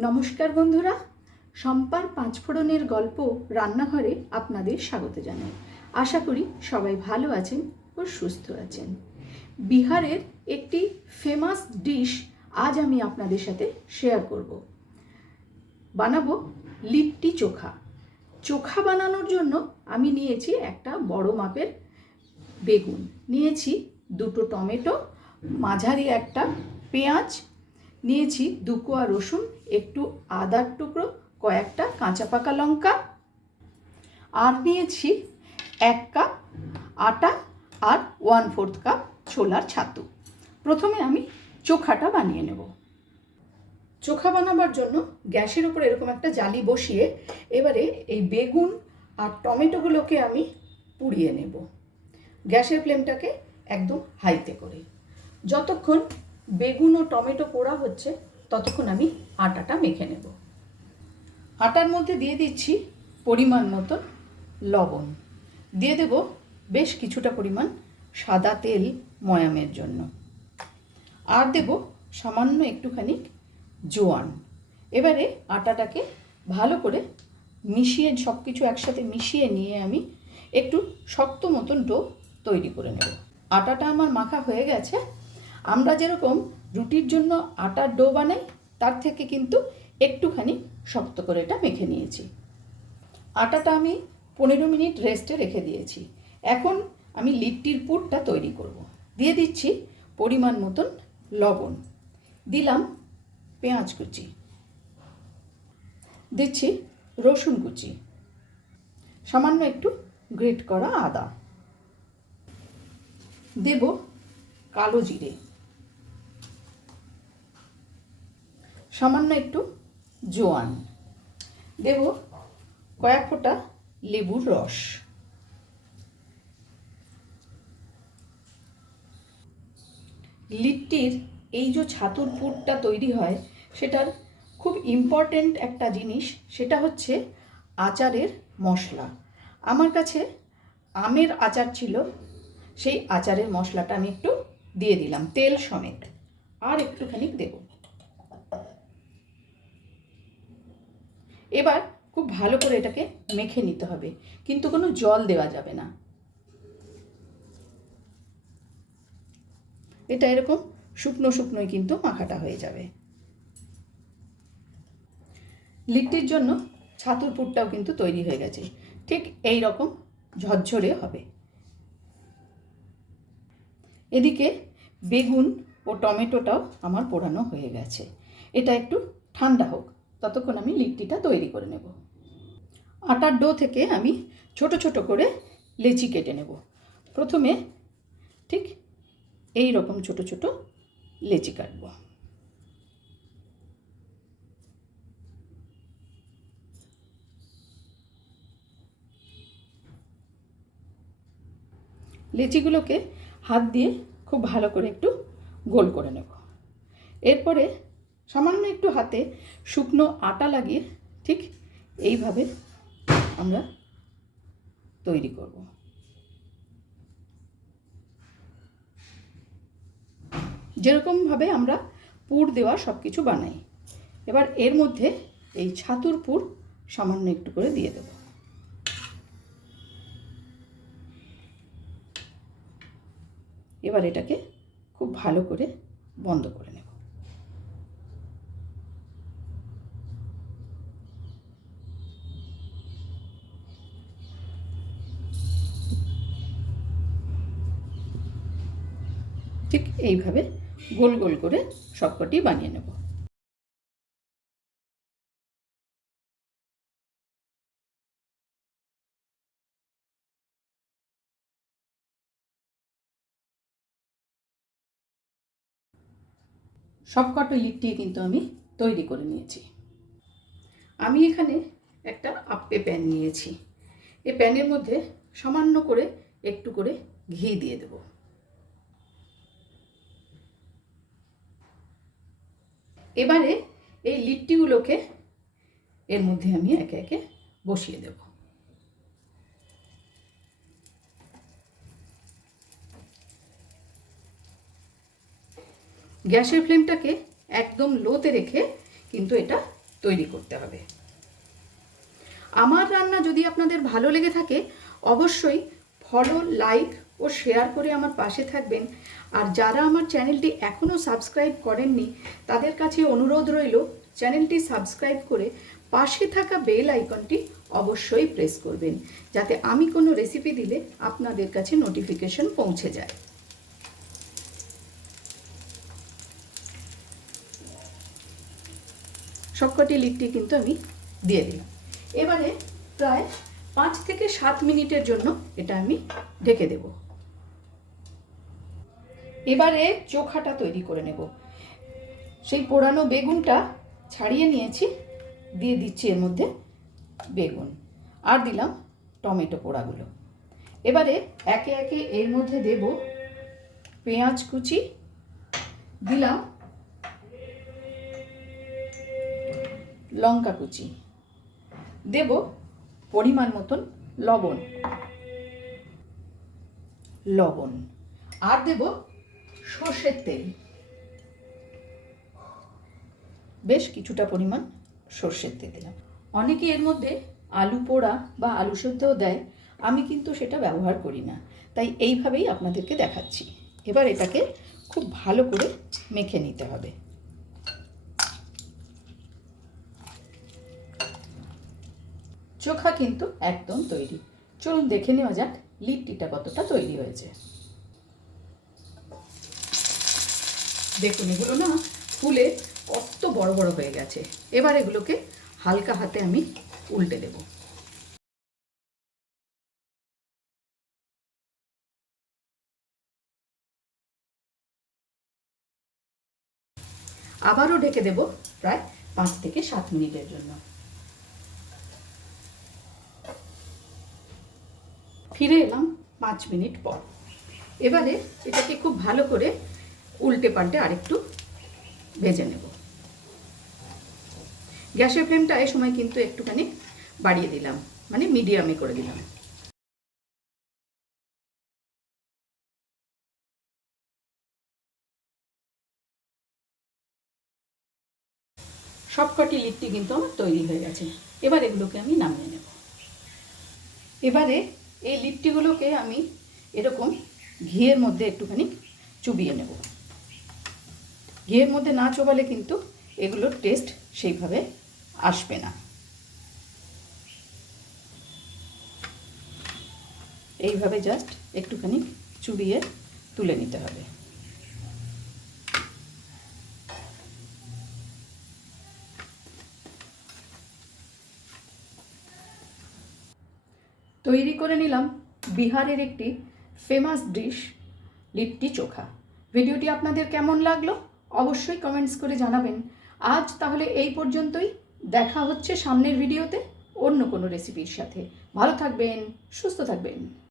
নমস্কার বন্ধুরা, সম্পার পাঁচফোড়নের গল্প রান্নাঘরে আপনাদের স্বাগত জানাই। আশা করি সবাই ভালো আছেন ও সুস্থ আছেন। বিহারের একটি ফেমাস ডিশ আজ আমি আপনাদের সাথে শেয়ার করব। বানাবো লিট্টি চোখা। চোখা বানানোর জন্য আমি নিয়েছি একটা বড় মাপের বেগুন। নিয়েছি দুটো টমেটো, মাঝারি একটা পেঁয়াজ নিয়েছি দু কোয়া রসুন, একটু আদার টুকরো, কয়েকটা কাঁচা পাকা লঙ্কা আর নিয়েছি এক কাপ আটা আর ওয়ান ফোর্থ কাপ ছোলার ছাতু। প্রথমে আমি চোখাটা বানিয়ে নেব। চোখা বানাবার জন্য গ্যাসের উপর এরকম একটা জালি বসিয়ে এবারে এই বেগুন আর টমেটোগুলোকে আমি পুড়িয়ে নেব। গ্যাসের ফ্লেমটাকে একদম হাইতে করে। যতক্ষণ বেগুন ও টমেটো পোড়া হচ্ছে, ততক্ষণ আমি আটাটা মেখে নেব। আটার মধ্যে দিয়ে দিচ্ছি পরিমাণ মতো লবণ। দিয়ে দেব বেশ কিছুটা পরিমাণ সাদা তেল ময়ামের জন্য। আর দেব সামান্য একটুখানি জোয়ান। এবারে আটাটাকে ভালো করে মিশিয়ে সব কিছু একসাথে মিশিয়ে নিয়ে আমি একটু শক্ত মতন ডো তৈরি করে নেব। আটাটা আমার মাখা হয়ে গেছে আমরা যেরকম রুটির জন্য আটার ডো বানাই, তার থেকে কিন্তু একটুখানি শক্ত করে এটা মেখে নিয়েছি। আটাটা আমি পনেরো মিনিট রেস্টে রেখে দিয়েছি। এখন আমি লিট্টির পুরটা তৈরি করব। দিয়ে দিচ্ছি পরিমাণ মতন লবণ। দিলাম পেঁয়াজ কুচি। দিচ্ছি রসুন কুচি। সামান্য একটু গ্রেট করা আদা। দেব কালো জিরে। সামান্য একটু জোয়ান। দেব কয়েক ফোঁটা লেবুর রস। লিট্টির এই যে ছাতুর পুরটা তৈরি হয়, সেটার খুব ইম্পর্টেন্ট একটা জিনিস, সেটা হচ্ছে আচারের মশলা। আমার কাছে আমের আচার ছিল, সেই আচারের মশলাটা আমি একটু দিয়ে দিলাম, তেল সমেত। আর একটুখানি দেব। এবার খুব ভালো করে এটাকে মেখে নিতে হবে। কিন্তু কোনো জল দেওয়া যাবে না। এটা এরকম শুকনো শুকনোই কিন্তু মাখাটা হয়ে যাবে। লিট্টির জন্য ছাতুর পুরটাও কিন্তু তৈরি হয়ে গেছে। ঠিক এই রকম ঝরঝরে হবে। এদিকে বেগুন ও টমেটোটাও আমার পোড়ানো হয়ে গেছে। এটা একটু ঠান্ডা হোক। ততক্ষণ আমি লিট্টিটা তৈরি করে নেব। আটার ডো থেকে আমি ছোট ছোট করে লেচি কেটে নেব। প্রথমে ঠিক এই রকম ছোট ছোট লেচি কাটব। লেচিগুলোকে হাত দিয়ে খুব ভালো করে একটু গোল করে নেব। এরপরে সামান্য একটু হাতে শুকনো আটা লাগিয়ে ঠিক এইভাবে আমরা তৈরি করব। যেরকমভাবে আমরা পুর দেওয়া সব কিছু বানাই। এবার এর মধ্যে এই ছাতুর পুর সামান্য একটু করে দিয়ে দেব। এবার এটাকে খুব ভালো করে বন্ধ করে নেব ঠিক এইভাবে গোল গোল করে সবকটি বানিয়ে নেব। সবকটা লিট্টি কিন্তু আমি তৈরি করে নিয়েছি। আমি এখানে একটা আপ্পে প্যান নিয়েছি। এই প্যানের মধ্যে সামান্য করে একটু করে ঘি দিয়ে দেব। এবারে এই লিট্টিগুলোকে এর মধ্যে আমি একে একে বসিয়ে দেব। গ্যাসের ফ্লেমটাকে একদম লোতে রেখে কিন্তু এটা তৈরি করতে হবে। আমার রান্না যদি আপনাদের ভালো লেগে থাকে, অবশ্যই ফলো, লাইক ও শেয়ার করে আমার পাশে থাকবেন। আর যারা আমার চ্যানেলটি এখনও সাবস্ক্রাইব করেননি, তাদের কাছে অনুরোধ রইল, চ্যানেলটি সাবস্ক্রাইব করে পাশে থাকা বেল আইকনটি অবশ্যই প্রেস করবেন, যাতে আমি কোনো রেসিপি দিলে আপনাদের কাছে নোটিফিকেশন পৌঁছে যায়। সবকটি লিটটি কিন্তু আমি দিয়ে দিলাম। এবারে প্রায় পাঁচ থেকে সাত মিনিটের জন্য এটা আমি ঢেকে দেব। এবারে চোখাটা তৈরি করে নেব। সেই পোড়ানো বেগুনটা ছাড়িয়ে নিয়েছি, দিয়ে দিচ্ছি এর মধ্যে বেগুন। আর দিলাম টমেটো পোড়াগুলো। এবারে একে একে এর মধ্যে দেব পেঁয়াজ কুচি, দিলাম লঙ্কা কুচি, দেব পরিমাণ মতন লবণ। লবণ। আর দেব সর্ষের তেল। বেশ কিছুটা পরিমাণ সর্ষের তেল দিলাম। অনেকে এর মধ্যে আলু পোড়া বা আলু সেদ্ধও দেয়। আমি কিন্তু সেটা ব্যবহার করি না। তাই এইভাবেই আপনাদেরকে দেখাচ্ছি। এবার এটাকে খুব ভালো করে মেখে নিতে হবে। চোখা কিন্তু একদম তৈরি। চলুন দেখে নেওয়া যাক লিট্টিটা কতটা তৈরি হয়েছে। দেখুন, এগুলো না ফুলে কত বড় বড় হয়ে গেছে। এবার এগুলোকে হালকা হাতে আমি উল্টে দেব। আবারও ঢেকে দেব প্রায় পাঁচ থেকে সাত মিনিটের জন্য। ফিরে এলাম পাঁচ মিনিট পর। এবারে এটাকে খুব ভালো করে উল্টে পাল্টে আরেকটু ভেজে নেব। গ্যাসের ফ্লেমটা এই সময় কিন্তু একটুখানি বাড়িয়ে দিলাম মানে মিডিয়ামে করে দিলাম। সবকটি লিট্টি কিন্তু আমার তৈরি হয়ে গেছে। এবার এগুলোকে আমি নামিয়ে নেব। এবারে এই লিট্টিগুলোকে আমি এরকম ঘিয়ের মধ্যে একটুখানি চুবিয়ে নেব। ঘিয়ের মধ্যে না চোবালে কিন্তু এগুলোর টেস্ট সেইভাবে আসবে না। এইভাবে জাস্ট একটুখানি চুবিয়ে তুলে নিতে হবে। তৈরি করে নিলাম বিহারের একটি ফেমাস ডিশ লিট্টি চোখা। ভিডিওটি আপনাদের কেমন লাগল? অবশ্যই কমেন্টস করে জানাবেন। আজ তাহলে এই পর্যন্তই। দেখা হচ্ছে সামনের ভিডিওতে অন্য কোনো রেসিপির সাথে। ভালো থাকবেন, সুস্থ থাকবেন।